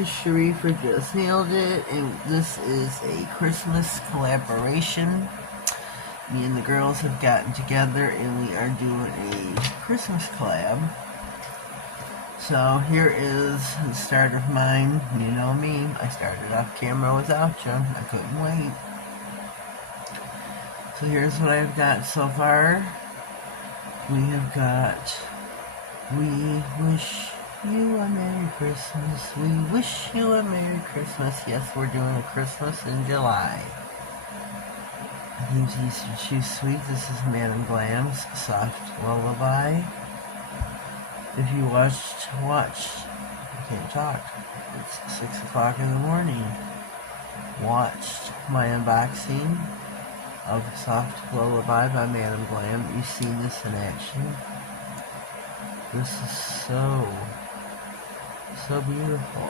is Cherie for Just Nailed It, and this is a Christmas collaboration. Me and the girls have gotten together and we are doing a Christmas collab. So here is the start of mine. You know me, I started off camera without you. I couldn't wait. So here's what I've got so far. We have got, we wish you a Merry Christmas. We wish you a Merry Christmas. Yes, we're doing a Christmas in July. These Easter Too Sweet. This is Glam's Soft Lullaby. If you watch, I can't talk. It's 6 o'clock in the morning. Watched my unboxing of Soft Lullaby by Madam Glam. You've seen this in action. This is so beautiful.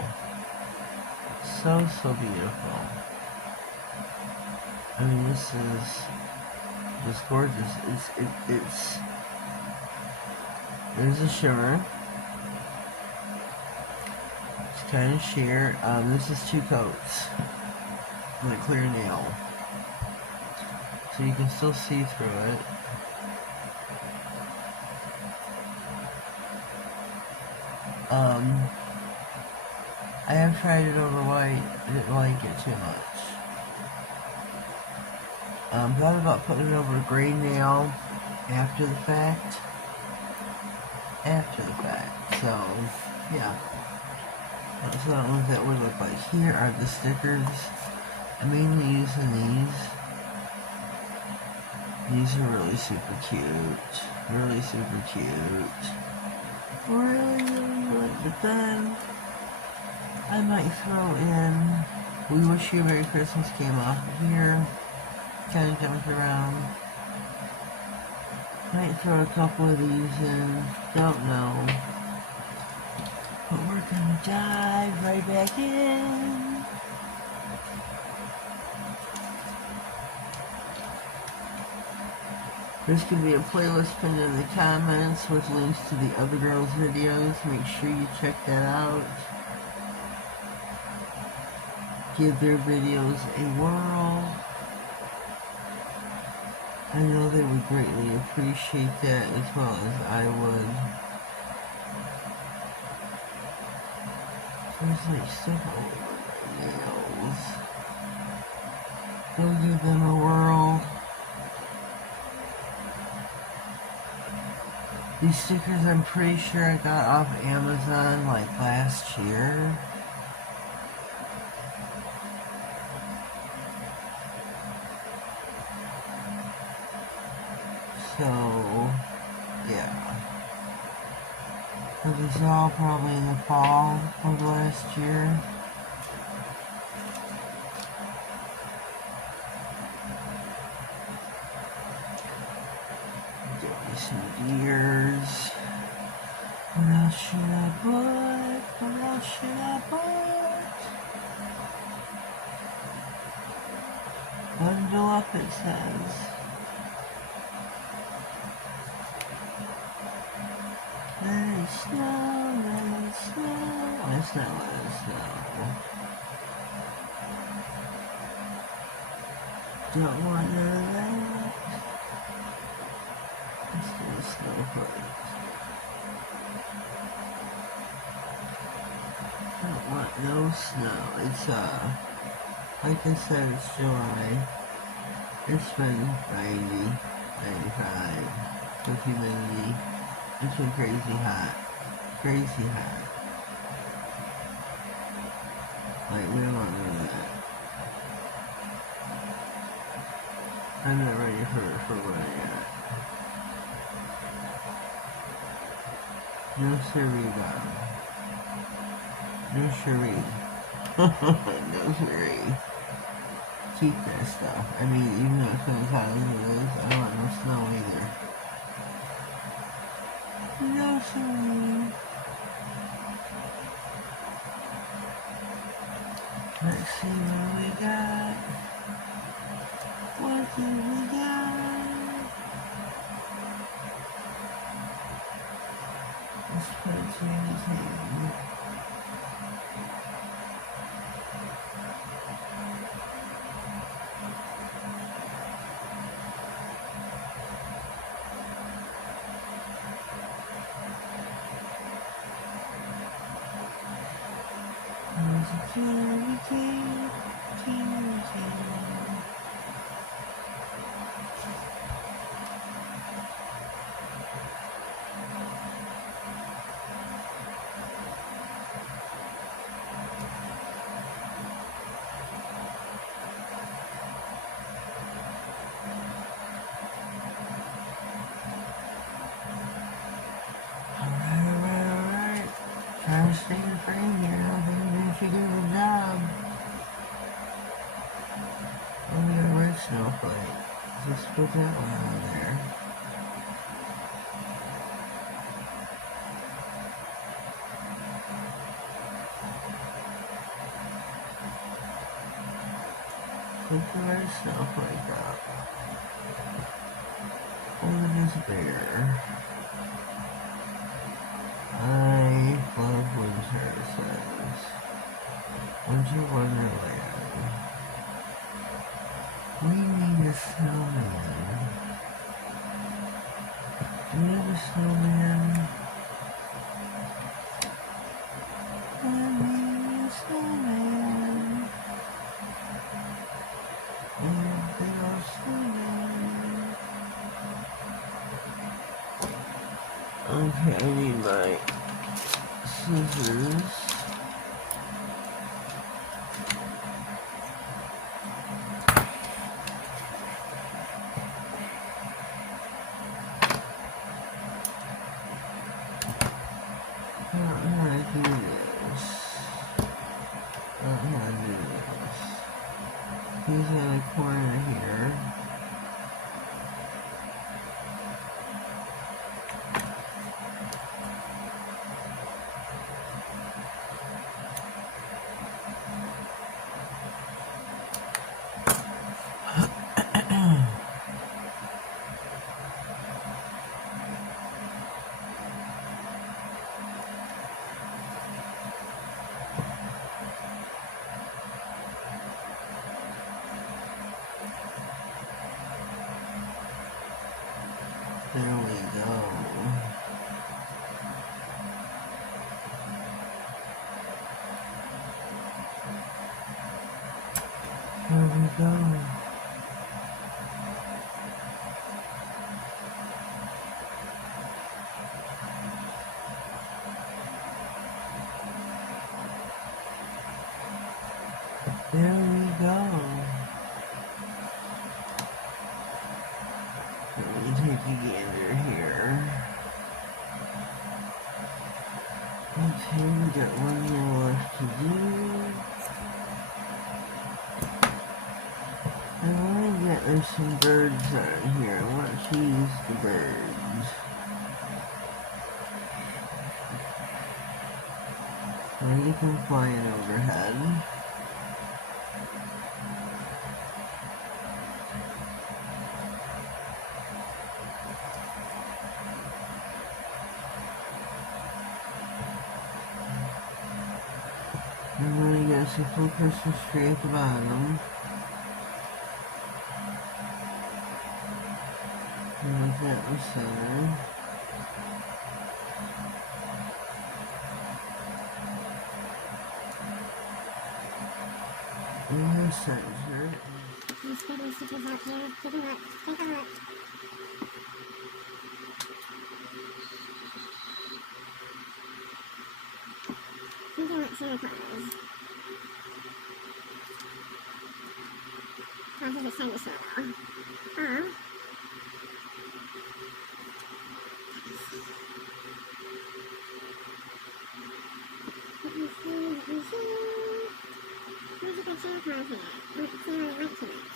So beautiful. I mean, this is just gorgeous. It's there's a shimmer. It's kind of sheer. This is 2 coats. Like clear nail. So you can still see through it. I have tried it over white. I didn't like it too much. Thought about putting it over a gray nail after the fact. So, yeah. That's what that would look like. Here are the stickers. I'm mainly using these. These are really super cute. Really super cute. Really. But then, I might throw in We Wish You a Merry Christmas came off of here. Kind of jumped around. Might throw a couple of these in. Don't know. But we're gonna dive right back in. There's going to be a playlist pinned in the comments with links to the other girls' videos. Make sure you check that out. Give their videos a whirl. I know they would greatly appreciate that as well as I would. There's like stuff all over my nails. Go give them a whirl. These stickers I'm pretty sure I got off Amazon like last year. So, yeah. This is all probably in the fall of last year. Some gears. What else should I put? What else should I put? Bundle up, it says. Let it snow, let it snow. Let's not let it snow. Don't want none of that. Let's do a snow first. Don't want no snow. It's like I said, it's July. It's been 90, 95 with humidity. It's been crazy hot. Crazy hot. Like, we don't want none of that. I'm not ready for what I got. No siree, Bob. No siree. No siree. Keep that stuff. I mean, even though it's been as hot as it is, I don't want no snow either. No siree. Let's see what we got. What do we got? Let's put it in his hand. Candy cane, candy cane. Alright. Trying to stay in frame here. I think I'm doing a good job. Oh, we got a red snowflake. Let's put that one on there. Put the red snowflake up. What is bigger? I love winter, it says. Winter Wonderland. We need a snowman. Do we have a snowman? I need a snowman. Big old snowman. Okay, I need my scissors. I don't know how to do this. I don't know how to do this. He's in a corner here. There we go. There we go. There we go. Let me take a gander here. Okay, we got one more left to do. I want to get there's some birds on here. I want to use the birds. Now you can fly it overhead. And then you got some full Christmas tree at the bottom. And like that in the center. In the center. These pretty stickers out here. Take a look. Take a look. These are like Santa Claus. Claus is a Santa solo. Oh. Let me see. Where's a good Santa Claus here? I don't see where it went too much.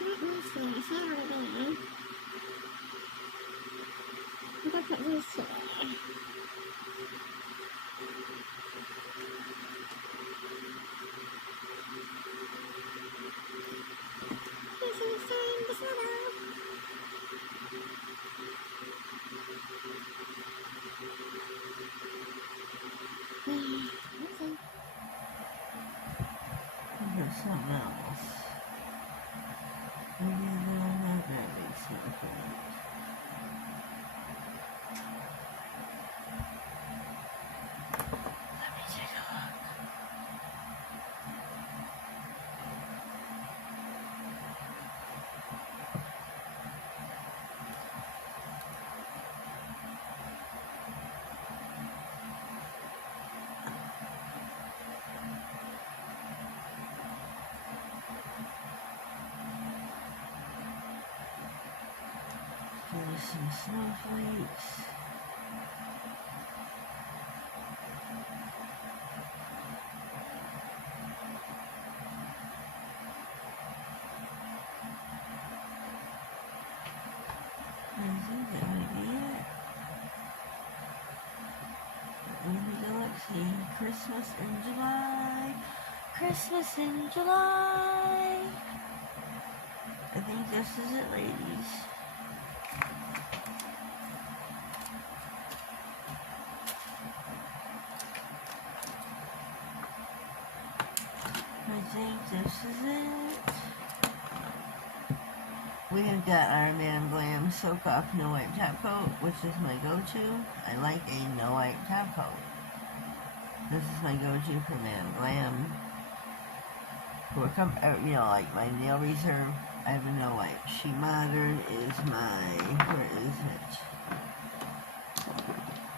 Let me see. I see it over there. I'm gonna put these here. This is the snowball. There's something else. Maybe they'll have that big snowflake. some snowflakes. I think that might be it. Let me go look, see. Christmas in July. Christmas in July. I think this is it, ladies. I think this is it. We have got our Madam Glam Soak Off No Wipe Top Coat, which is my go-to. I like a no wipe top coat. This is my go-to for Madam Glam. You know, like my nail reserve, I have a no wipe. She Modern is my, where is it?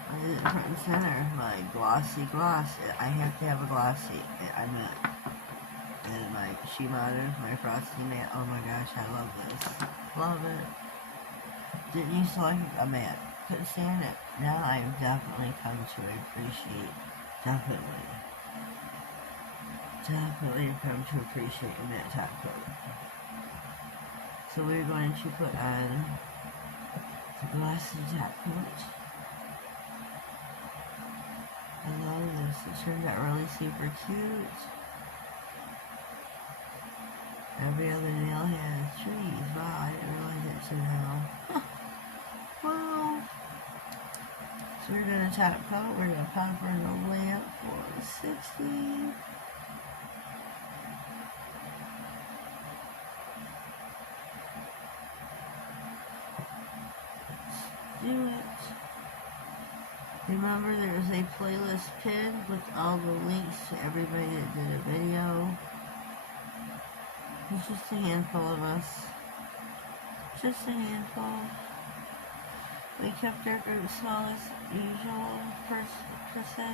What is it, front and center? My glossy gloss. I have to have a glossy. I'm not. And my She Modern, my frosty matte. Oh my gosh, I love this. Love it. Didn't used to like a matte. Couldn't stand it. Now I've definitely come to appreciate. Definitely come to appreciate a matte top coat. So we're going to put on the glossy top coat. I love this. It turned out really super cute. Every other nail has trees. Wow, I didn't realize that till now. Wow. So we're going to top coat. We're going to pop her in the lamp for 60. Do it. Remember, there's a playlist pin with all the links to everybody that did a video. It's just a handful of us. Just a handful. We kept our group small as usual, per se.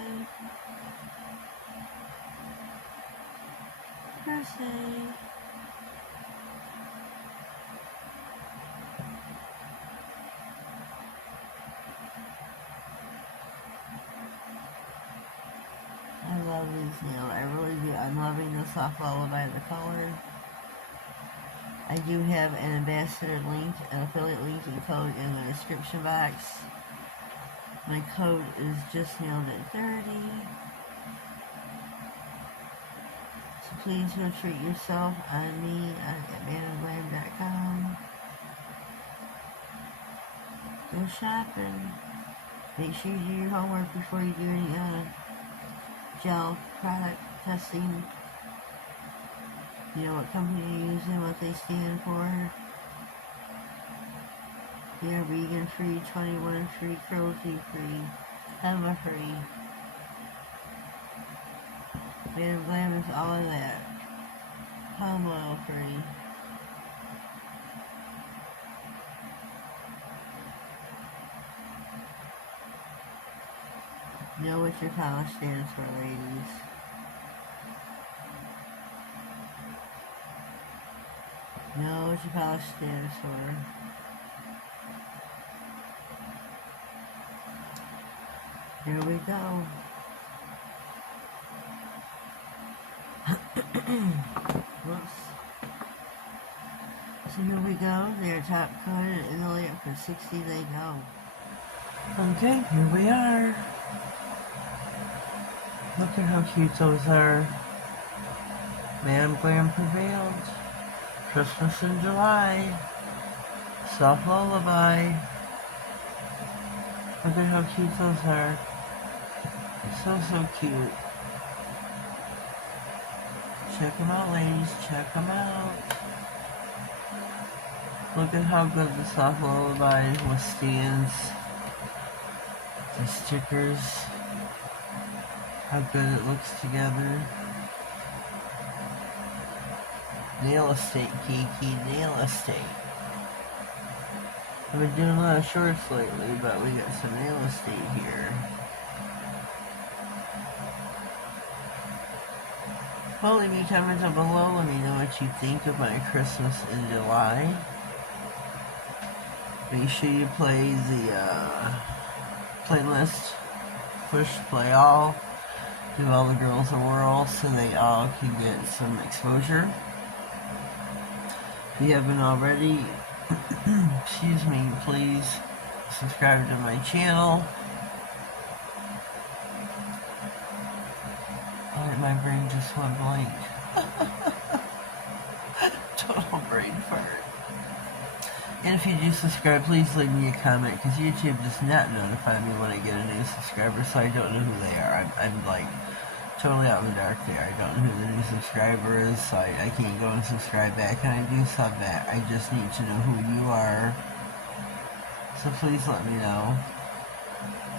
I love these nails. I really do. I'm loving the Soft Lullaby, the color. I do have an ambassador link, an affiliate link and code in the description box. My code is Justnailedit30. So please go treat yourself on me at madamglam.com. Go shopping. Make sure you do your homework before you do any gel product testing. You know what company you're using, what they stand for. They are vegan free, 21 free, cruelty free, HEMA free. Madam Glam is all of that. Palm oil free. Know what your polish stands for, ladies. Know what your polish stands for. Here we go. Whoops. So here we go. They're top coated in the lamp for 60. They go. Okay, here we are. Look at how cute those are. Madam Glam prevailed. Christmas in July. Soft Lullaby. Look at how cute those are. So cute. Check them out, ladies. Check them out. Look at how good the Soft Lullaby withstands the stickers. How good it looks together. Nail Estate, Kiki. Nail Estate. I've been doing a lot of shorts lately, but we got some Nail Estate here. Well, leave me comments down below. Let me know what you think of my Christmas in July. Make sure you play the playlist, push play all, do all the girls in the world so they all can get some exposure. If you haven't already, excuse me, please subscribe to my channel. My brain just went blank. Total brain fart. And if you do subscribe, please leave me a comment, because YouTube does not notify me when I get a new subscriber, so I don't know who they are. I'm like totally out in the dark there. I don't know who the new subscriber is, so I can't go and subscribe back, and I do sub back. I just need to know who you are. So please let me know.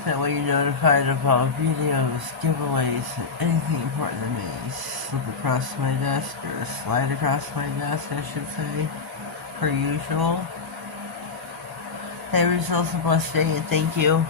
That way you're notified of all videos, giveaways, and anything important to me. Slip across my desk, or slide across my desk, I should say, per usual. Have yourselves a blessed day, and thank you.